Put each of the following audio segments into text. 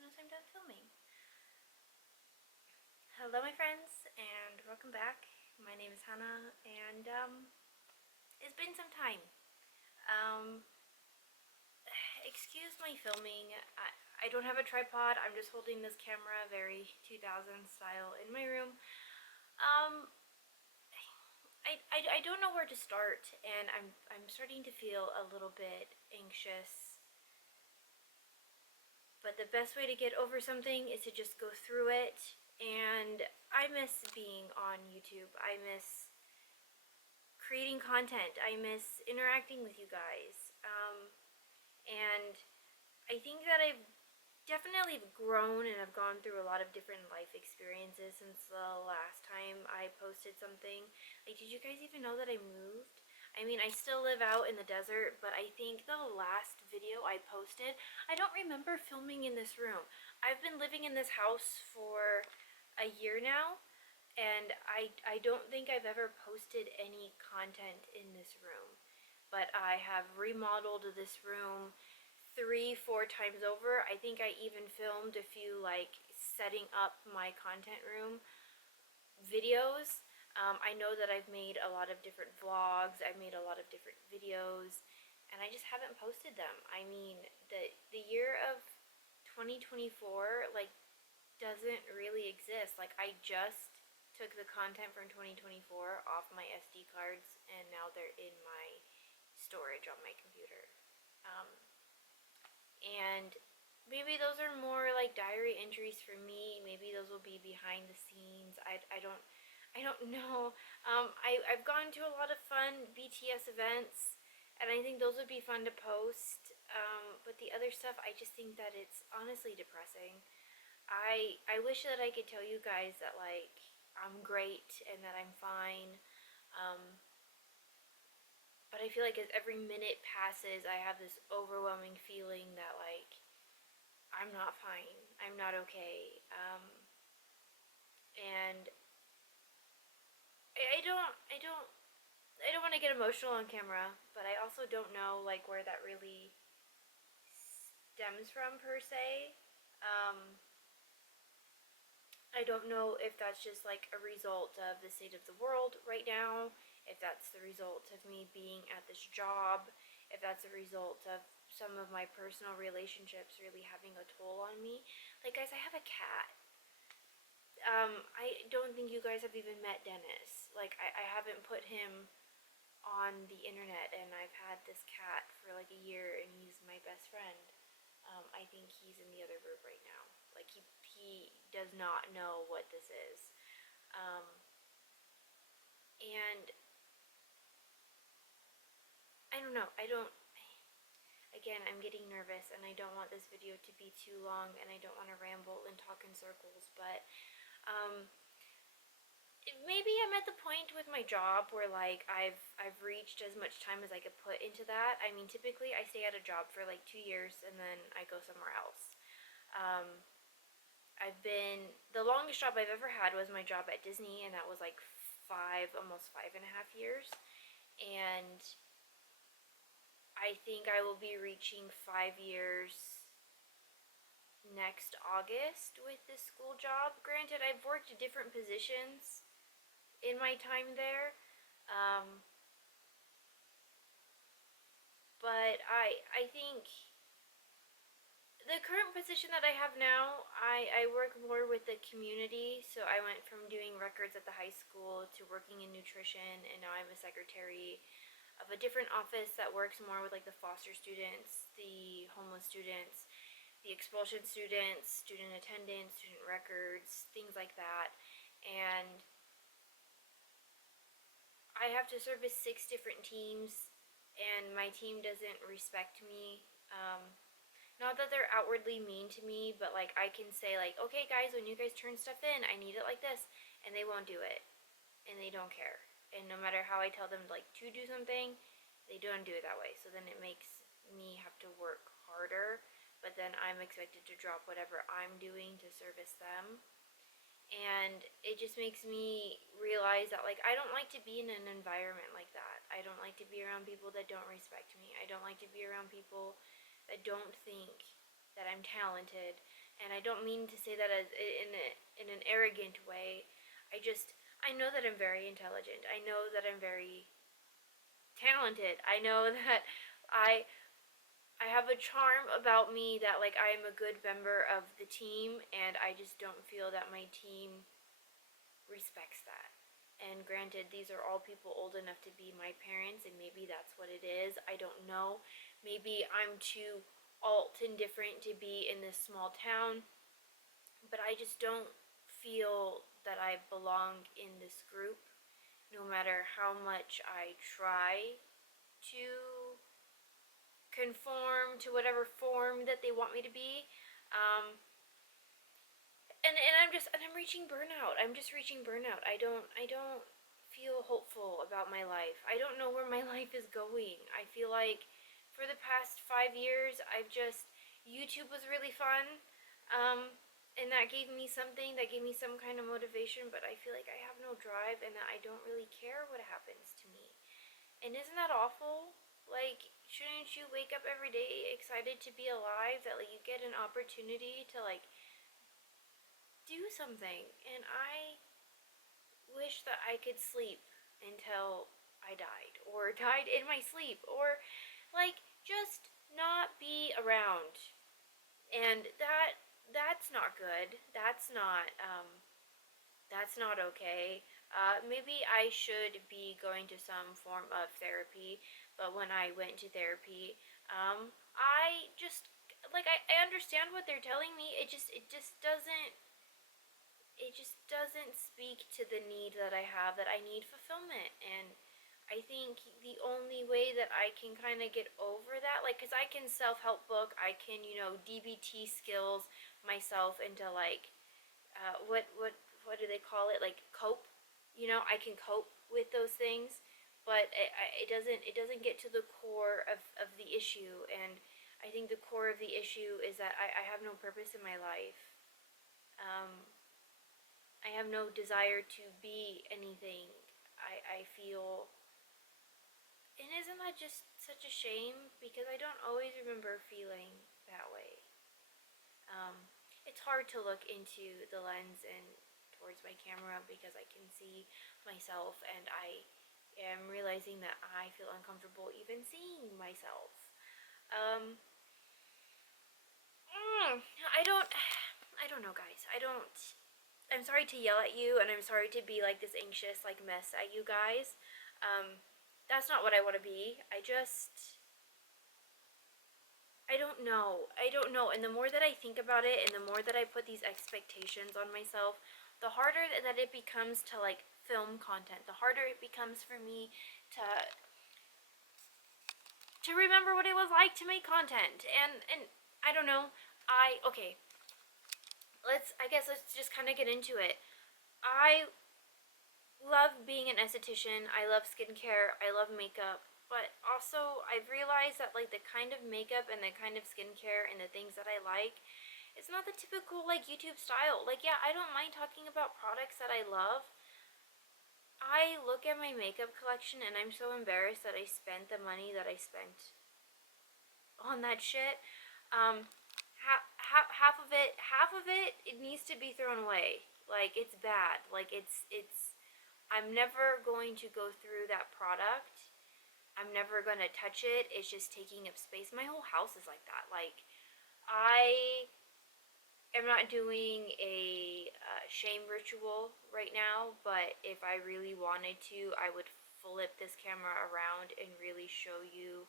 soon as I'm done filming. Hello my friends, and welcome back. My name is Hana, and it's been some time. Um, Excuse my filming. I don't have a tripod. I'm just holding this camera very 2000 style in my room. Um, I don't know where to start, and I'm starting to feel a little bit anxious. But the best way to get over something is to just go through it. And I miss being on YouTube. I miss creating content. I miss interacting with you guys. And I think that I've definitely grown and I've gone through a lot of different life experiences since the last time I posted something. Like, did you guys even know that I moved? I mean, I still live out in the desert, but I think the last video I posted, I don't remember filming in this room. I've been living in this house for a year now, and I don't think I've ever posted any content in this room. But I have remodeled this room 3-4 times over. I think I even filmed a few like setting up my content room videos. I know that I've made a lot of different vlogs, I've made a lot of different videos, and I just haven't posted them. I mean, the year of 2024 like doesn't really exist. Like, I just took the content from 2024 off my SD cards, and now they're in my storage on my computer. And maybe those are more like diary entries for me. Maybe those will be behind the scenes. I don't know. I've gone to a lot of fun BTS events, and I think those would be fun to post. But the other stuff, I just think that it's honestly depressing. I wish that I could tell you guys that like I'm great and that I'm fine. But I feel like as every minute passes, I have this overwhelming feeling that like I'm not fine. I'm not okay. And I don't want to get emotional on camera, but I also don't know like where that really stems from per se. I don't know if that's just like a result of the state of the world right now, if that's the result of me being at this job, if that's a result of some of my personal relationships really having a toll on me. Like, guys, I have a cat. I don't think you guys have even met Dennis. Like, I haven't put him on the internet, and I've had this cat for like a year, and he's my best friend. I think he's in the other room right now. Like, he does not know what this is. And I don't know. Again, I'm getting nervous, and I don't want this video to be too long, and I don't want to ramble and talk in circles, but maybe I'm at the point with my job where like I've reached as much time as I could put into that. I mean, typically I stay at a job for like 2 years and then I go somewhere else. The longest job I've ever had was my job at Disney, and that was like almost 5.5 years. And I think I will be reaching 5 years next August with this school job. Granted, I've worked different positions in my time there, but I think the current position that I have now, I work more with the community. So I went from doing records at the high school to working in nutrition, and now I'm a secretary of a different office that works more with like the foster students, the homeless students, the expulsion students, student attendance, student records, things like that. And I have to service 6 different teams, and my team doesn't respect me. Not that they're outwardly mean to me, but like I can say like, okay guys, when you guys turn stuff in, I need it like this, and they won't do it, and they don't care. And no matter how I tell them like to do something, they don't do it that way. So then it makes me have to work harder, but then I'm expected to drop whatever I'm doing to service them. And it just makes me realize that like I don't like to be in an environment like that. I don't like to be around people that don't respect me. I don't like to be around people that don't think that I'm talented And I don't mean to say that as in an arrogant way. I know that I'm very intelligent. I know that I'm very talented. I know that I I have a charm about me that like I am a good member of the team, and I just don't feel that my team respects that. And granted, these are all people old enough to be my parents, and maybe that's what it is. I don't know. Maybe I'm too alt and different to be in this small town, but I just don't feel that I belong in this group, no matter how much I try to conform to whatever form that they want me to be. Um, and I'm reaching burnout. I'm just reaching burnout. I don't feel hopeful about my life. I don't know where my life is going. I feel like for the past 5 years YouTube was really fun. And that gave me something, that gave me some kind of motivation, but I feel like I have no drive and that I don't really care what happens to me. And isn't that awful? Like, shouldn't you wake up every day excited to be alive, that like you get an opportunity to like do something? And I wish that I could sleep until I died, or died in my sleep, or like just not be around. And that's not good. That's not okay. Maybe I should be going to some form of therapy, but when I went to therapy, I just like I understand what they're telling me. It just doesn't speak to the need that I have, that I need fulfillment. And I think the only way that I can kind of get over that, like, because I can self-help book, I can, DBT skills myself into like, what do they call it? Like cope. I can cope with those things, but it doesn't get to the core of the issue. And I think the core of the issue is that I have no purpose in my life. Um, I have no desire to be anything. I feel, and isn't that just such a shame? Because I don't always remember feeling that way. It's hard to look into the lens and towards my camera because I can see myself, and I am realizing that I feel uncomfortable even seeing myself. Um, I don't, I don't know, guys. I'm sorry to yell at you, and I'm sorry to be like this anxious, like mess at you guys. That's not what I want to be. I don't know. I don't know. And the more that I think about it, and the more that I put these expectations on myself, the harder that it becomes to like film content. The harder it becomes for me to remember what it was like to make content. And I don't know. Okay. I guess let's just kind of get into it. I love being an esthetician. I love skincare. I love makeup. But also, I've realized that like the kind of makeup and the kind of skincare and the things that I like, it's not the typical like YouTube style. Like, yeah, I don't mind talking about products that I love. I look at my makeup collection and I'm so embarrassed that I spent the money that I spent on that shit. Half of it, it needs to be thrown away. Like, it's bad. Like, I'm never going to go through that product. I'm never going to touch it. It's just taking up space. My whole house is like that. Like, I am not doing a shame ritual right now, but if I really wanted to, I would flip this camera around and really show you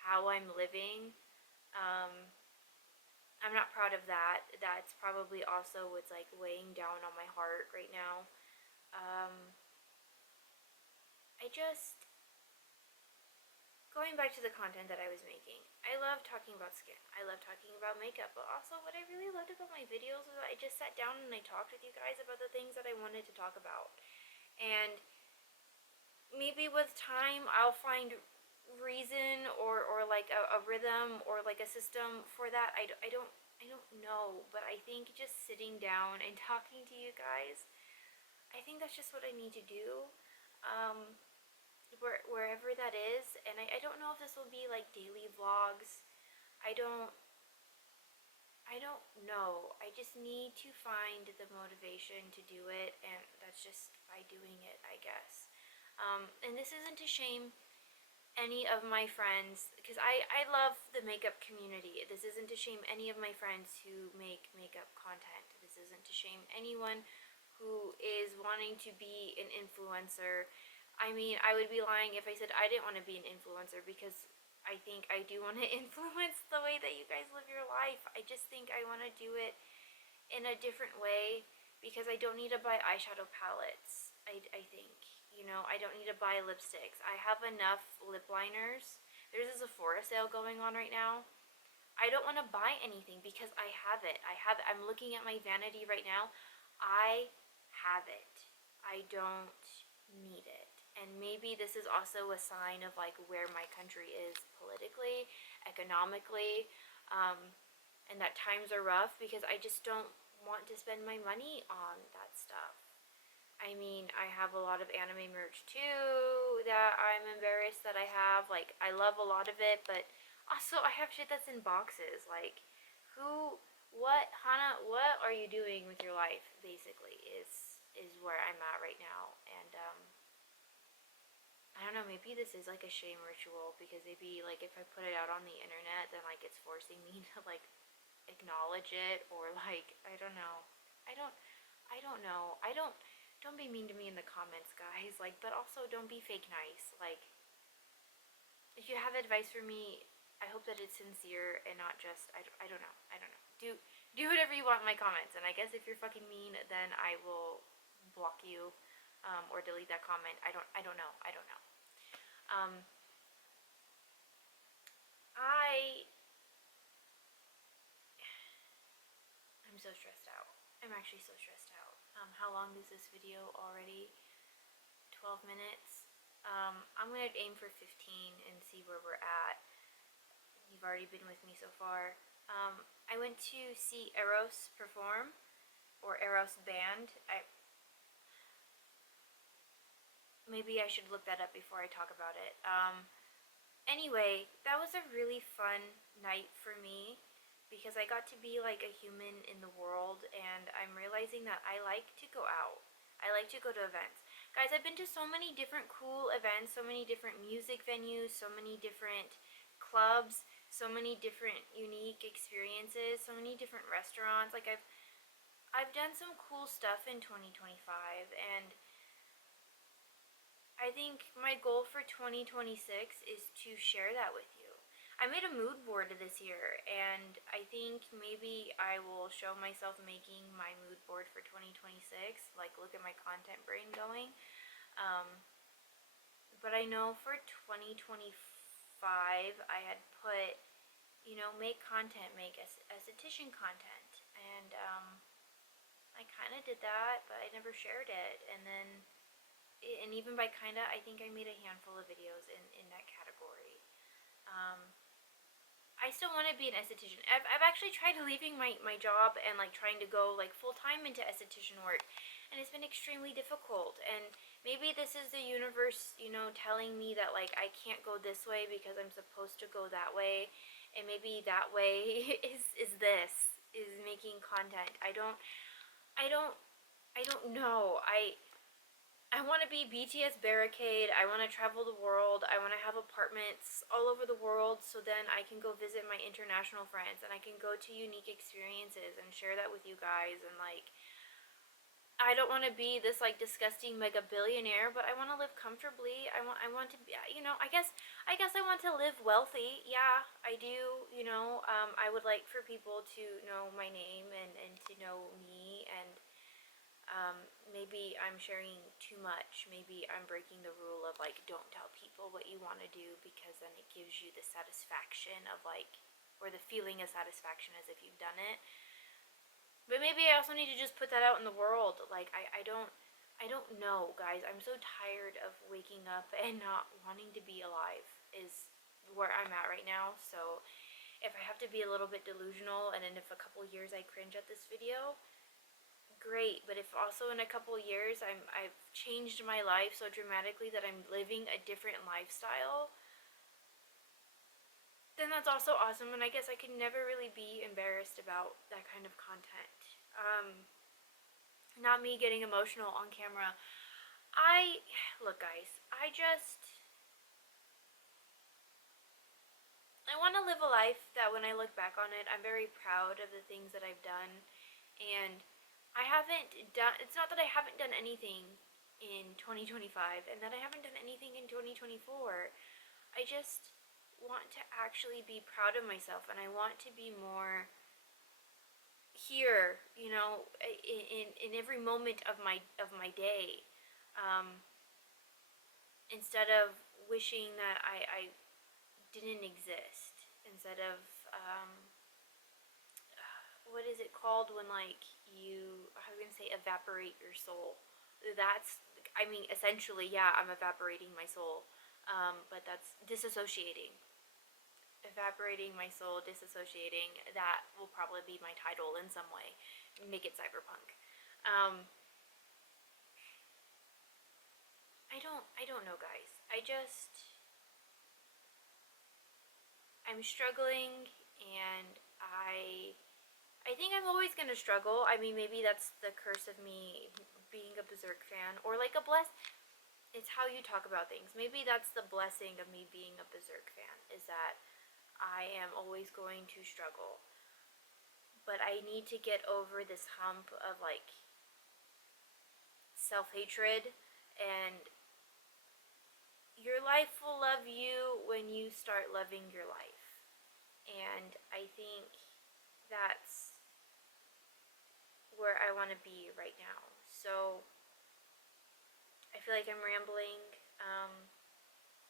how I'm living. I'm not proud of that. That's probably also what's like weighing down on my heart right now. Um, I just, going back to the content that I was making, I love talking about skin. I love talking about makeup, but also what I really loved about my videos was that I just sat down and I talked with you guys about the things that I wanted to talk about. And maybe with time I'll find reason or like a rhythm or like a system for that. I don't know, but I think just sitting down and talking to you guys, I think that's just what I need to do. Um, wherever that is, and I don't know if this will be like daily vlogs. I don't I don't know. I just need to find the motivation to do it, and that's just by doing it, I guess. And this isn't to shame any of my friends, because I love the makeup community. This isn't to shame any of my friends who make makeup content. This isn't to shame anyone who is wanting to be an influencer. I mean, I would be lying if I said I didn't want to be an influencer, because I think I do want to influence the way that you guys live your life. I just think I want to do it in a different way, because I don't need to buy eyeshadow palettes. I think, you know, I don't need to buy lipsticks. I have enough lip liners. There's a Sephora sale going on right now. I don't want to buy anything because I have it. I'm looking at my vanity right now. I have it. I don't need it. And maybe this is also a sign of like where my country is politically, economically, and that times are rough, because I just don't want to spend my money on that stuff. I mean, I have a lot of anime merch too that I'm embarrassed that I have. Like, I love a lot of it, but also I have shit that's in boxes. Like, Hana, what are you doing with your life, basically, is where I'm at right now. And, I don't know, maybe this is like a shame ritual, because maybe, like, if I put it out on the internet, then, like, it's forcing me to, like, acknowledge it, or, like, I don't know. I don't, I don't know. Don't be mean to me in the comments, guys. Like, but also don't be fake nice. Like, if you have advice for me, I hope that it's sincere and not just, I don't know. I don't know. Do whatever you want in my comments. And I guess if you're fucking mean, then I will block you, or delete that comment. I don't know. I don't know. Um, I, I'm so stressed out. I'm actually so stressed out. How long is this video already? 12 minutes. I'm going to aim for 15 and see where we're at. You've already been with me so far. I went to see Eros perform, or Eros band. Maybe I should look that up before I talk about it. Anyway, that was a really fun night for me, because I got to be like a human in the world, and I'm realizing that I like to go out. I like to go to events. Guys, I've been to so many different cool events, so many different music venues, so many different clubs, so many different unique experiences, so many different restaurants. Like, I've done some cool stuff in 2025, and I think my goal for 2026 is to share that with you. I made a mood board this year, and I think maybe I will show myself making my mood board for 2026. Like, look at my content brain going. But I know for 2025, I had put, you know, make content, make esthetician content. And I kind of did that, but I never shared it. And then, and even by kinda, I think I made a handful of videos in that category. I still want to be an esthetician. I've actually tried leaving my job and like trying to go like full time into esthetician work, and it's been extremely difficult. And maybe this is the universe, you know, telling me that like I can't go this way because I'm supposed to go that way, and maybe that way is making content. I don't know. I want to be BTS Barricade. I want to travel the world. I want to have apartments all over the world, so then I can go visit my international friends, and I can go to unique experiences and share that with you guys. And like, I don't want to be this like disgusting mega billionaire, but I want to live comfortably. I want to be, you know, I guess I want to live wealthy. Yeah, I do. You know, I would like for people to know my name and to know me, and maybe I'm sharing too much. Maybe I'm breaking the rule of like, don't tell people what you want to do, because then it gives you the satisfaction of like, or the feeling of satisfaction as if you've done it. But maybe I also need to just put that out in the world. Like, I don't know, guys. I'm so tired of waking up and not wanting to be alive is where I'm at right now. So if I have to be a little bit delusional, and then if a couple years I cringe at this video, great. But if also in a couple years I've changed my life so dramatically that I'm living a different lifestyle, then that's also awesome, and I guess I can never really be embarrassed about that kind of content. Not me getting emotional on camera. Look guys, I want to live a life that when I look back on it, I'm very proud of the things that I've done. And I haven't done, it's not that I haven't done anything in 2025 and that I haven't done anything in 2024. I just want to actually be proud of myself, and I want to be more here, in every moment of my day. Instead of wishing that I didn't exist, instead of what is it called when I was gonna say evaporate your soul. That's, I mean, essentially, yeah, I'm evaporating my soul, but that's disassociating. Evaporating my soul, disassociating. That will probably be my title in some way. Make it cyberpunk. Um, I don't know, guys. I'm struggling, and I think I'm always gonna struggle. I mean, maybe that's the curse of me being a Berserk fan, or like a bless. It's how you talk about things. Maybe that's the blessing of me being a Berserk fan, is that I am always going to struggle. But I need to get over this hump of self-hatred, and your life will love you when you start loving your life. And I think that's where I want to be right now. So I feel like I'm rambling.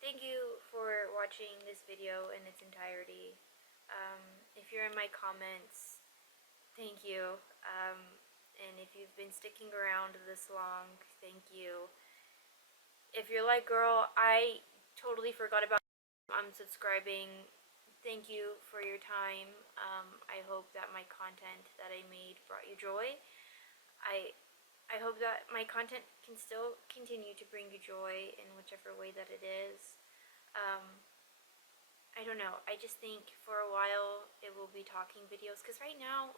Thank you for watching this video in its entirety. If you're in my comments, thank you. And if you've been sticking around this long, thank you. If you're like, girl, I totally forgot about unsubscribing, thank you for your time. I hope that my content that I made brought you joy. I hope that my content can still continue to bring you joy in whichever way that it is. I don't know. I just think for a while it will be talking videos, because right now,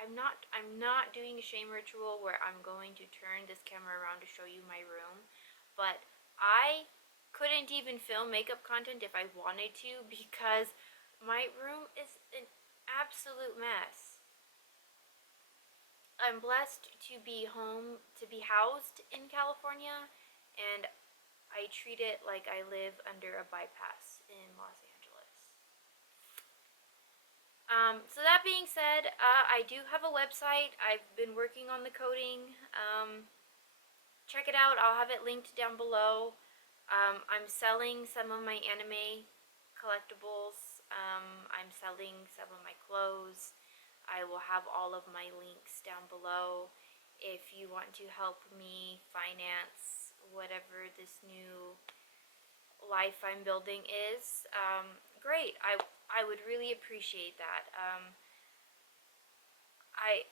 I'm not doing a shame ritual where I'm going to turn this camera around to show you my room, but I couldn't even film makeup content if I wanted to, because my room is an absolute mess. I'm blessed to be housed in California, and I treat it like I live under a bypass in Los Angeles. So that being said, I do have a website. I've been working on the coding. Check it out. I'll have it linked down below. I'm selling some of my anime collectibles. I'm selling some of my clothes. I will have all of my links down below. If you want to help me finance whatever this new life I'm building is, great. I would really appreciate that. I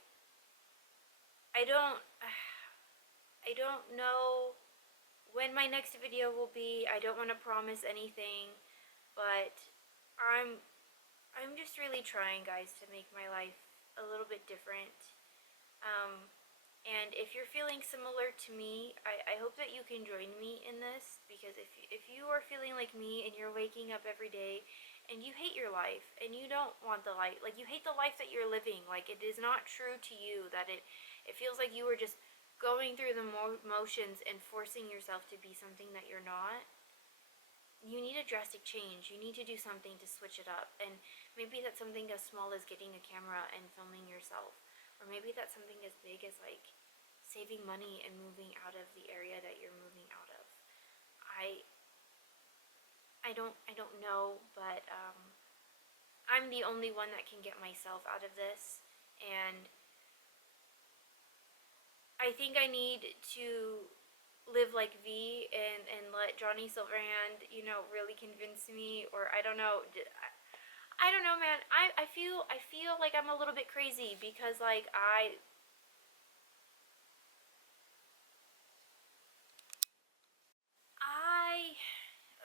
I don't I don't know when my next video will be. I don't want to promise anything, but I'm just really trying, guys, to make my life a little bit different. And if you're feeling similar to me, I hope that you can join me in this, because if you are feeling like me and you're waking up every day and you hate your life and you don't want the life, you hate the life that you're living, it is not true to you, that it feels like you are just going through the motions and forcing yourself to be something that you're not, you need a drastic change. You need to do something to switch it up. And maybe that's something as small as getting a camera and filming yourself. Or maybe that's something as big as saving money and moving out of the area that you're moving out of. I don't know, but I'm the only one that can get myself out of this, and I think I need to live like V and let Johnny Silverhand, really convince me, or I don't know. I don't know, man. I feel like I'm a little bit crazy, because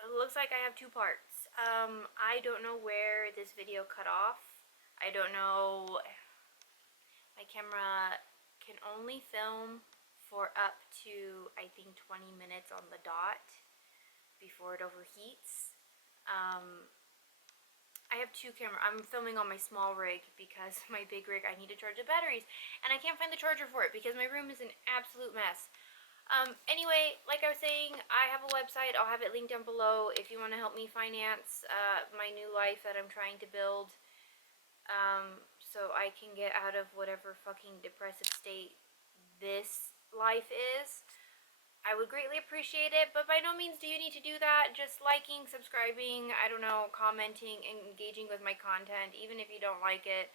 it looks like I have two parts. I don't know where this video cut off. I don't know. My camera can only film for up to, I think, 20 minutes on the dot before it overheats. I have two cameras. I'm filming on my small rig because my big rig, I need to charge the batteries, and I can't find the charger for it because my room is an absolute mess. Anyway, like I was saying, I have a website. I'll have it linked down below if you want to help me finance my new life that I'm trying to build, so I can get out of whatever fucking depressive state this life is. I would greatly appreciate it, but by no means do you need to do that. Just liking, subscribing, I don't know, commenting, engaging with my content, even if you don't like it.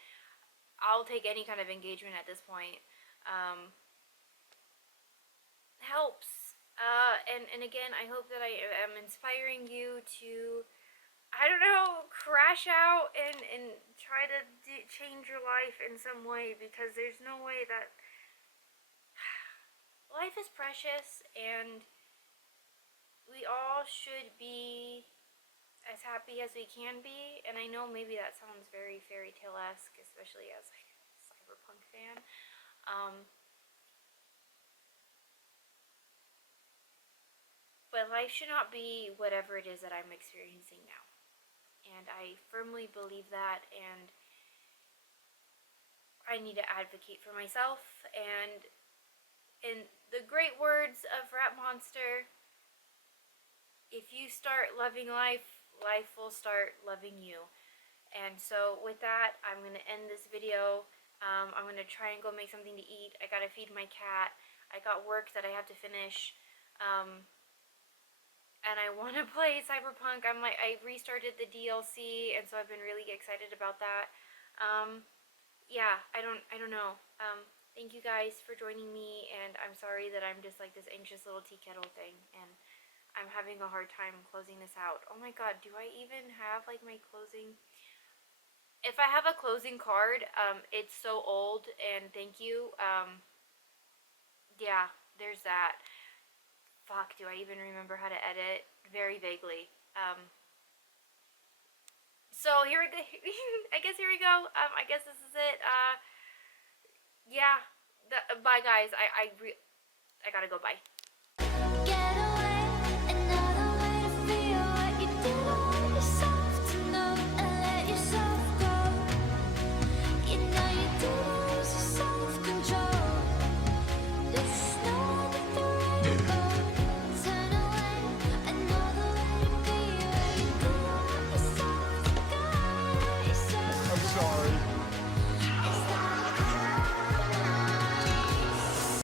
I'll take any kind of engagement at this point. Helps. And again, I hope that I am inspiring you to, I don't know, crash out and try to change your life in some way, because there's no way that life is precious, and we all should be as happy as we can be. And I know maybe that sounds very fairy tale-esque, especially as like a cyberpunk fan. But life should not be whatever it is that I'm experiencing now. And I firmly believe that, and I need to advocate for myself. And in the great words of Rap Monster, if you start loving life, life will start loving you. And so with that, I'm going to end this video. I'm going to try and go make something to eat. I got to feed my cat. I got work that I have to finish. And I want to play Cyberpunk. I restarted the DLC, and so I've been really excited about that. Yeah, I don't know. Thank you guys for joining me, and I'm sorry that I'm just like this anxious little tea kettle thing, and I'm having a hard time closing this out. Oh my god, do I even have like my closing? If I have a closing card, it's so old, and thank you. Yeah, there's that. Fuck, do I even remember how to edit? Very vaguely. So here we go. I guess here we go. I guess this is it. Yeah. Bye, guys. I gotta go. Bye.